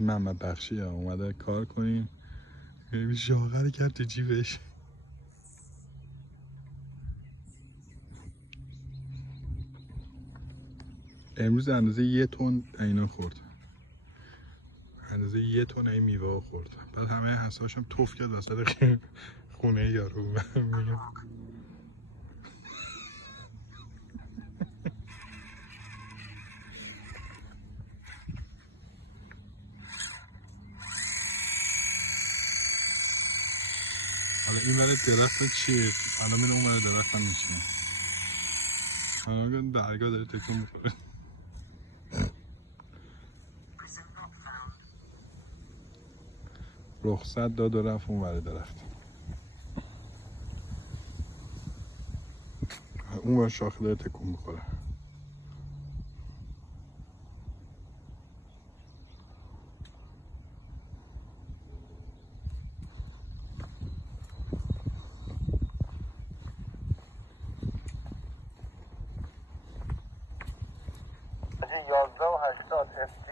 محمد بخشی اومده کار کنیم. خیلی شاغل کرد تو جیبش. امروز اندازه 1 تن اینا خورد. اندازه 1 تن این میوه خورد. بعد همه حساشم توف کرد وسط خونه یارو. میگم حالا این ور درخت چیه؟ الان من اون ور درخت هم میشینه. الان برگا داره تکون میخوره. رخصت داد و رفت اون ور درخت. اون ور شاخه داره تکون میخوره. یازده و 80 FG